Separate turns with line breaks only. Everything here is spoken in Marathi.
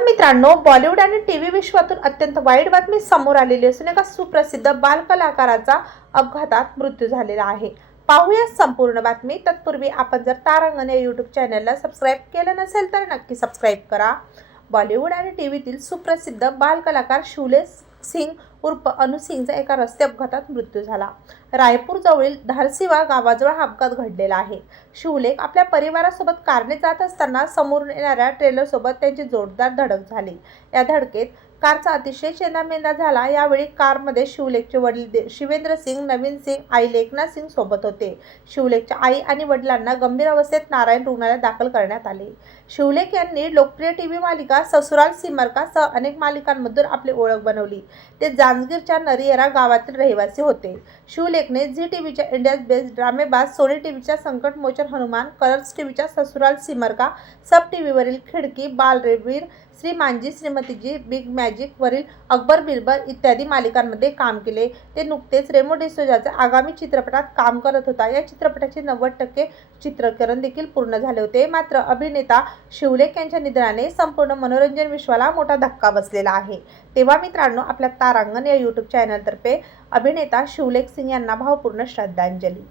मित्रांनो बॉलिवूड आणि टी व्ही विश्वातून अत्यंत वाईट बातमी समोर आलेली असून एका सुप्रसिद्ध बालकलाकाराचा अपघातात मृत्यू झालेला आहे. पाहूया संपूर्ण बातमी. तत्पूर्वी आपण जर तारांगण या यूट्यूब चॅनलला सबस्क्राईब केलं नसेल तर नक्की सबस्क्राईब करा. बॉलिवूड आणि टी व्हीतील सुप्रसिद्ध बालकलाकार शिवले सिंग उर्फ अनुसिंगचा एका रस्ते अपघातात मृत्यू झाला. रायपूरजवळील धारसिवा गावाजवळ हा अपघात घडलेला आहे. शिवलेख आपल्या परिवारासोबत कारने जात असताना समोरून येणाऱ्या ट्रेलरसोबत त्यांची जोरदार धडक झाली. या धडकेत कारचा अतिशय चेंदामेंदा झाला. यावेळी कारमध्ये शिवलेखचे वडील दे- शिवेंद्र सिंग नवीन सिंग आई लेखना सिंग सोबत होते. शिवलेखच्या आई आणि वडिलांना गंभीर अवस्थेत नारायण रुग्णालयात दाखल करण्यात आले. शिवलेख यांनी लोकप्रिय टी व्ही मालिका ससुराल सिमरका सह अनेक मालिकांमधून आपली ओळख बनवली. ते जांजगीरच्या नरियरा गावातील रहिवासी होते. शिवलेखने झी टीव्हीच्या इंडियाज बेस्ट ड्रामेबाज सोनी टीव्हीच्या संकटमोचन हनुमान कलर्स टीव्हीच्या ससुराल सिमरका सब टीव्हीवरील खिडकी बालरेवीर श्री मांजी श्रीमतीजी बिग मॅजिकवरील अकबर बिरबल इत्यादी मालिकांमध्ये काम केले. ते नुकतेच रेमो डिसोजाचा आगामी चित्रपटात काम करत होता. या चित्रपटाचे नव्वद टक्के चित्रीकरण देखील पूर्ण झाले होते. मात्र अभिनेता शिवलेख यांच्या निधनाने संपूर्ण मनोरंजन विश्वाला मोठा धक्का बसलेला आहे. तेव्हा मित्रांनो आपल्या तारांगण या यूट्यूब चॅनलतर्फे अभिनेता शिवलेख सिंग यांना भावपूर्ण श्रद्धांजली.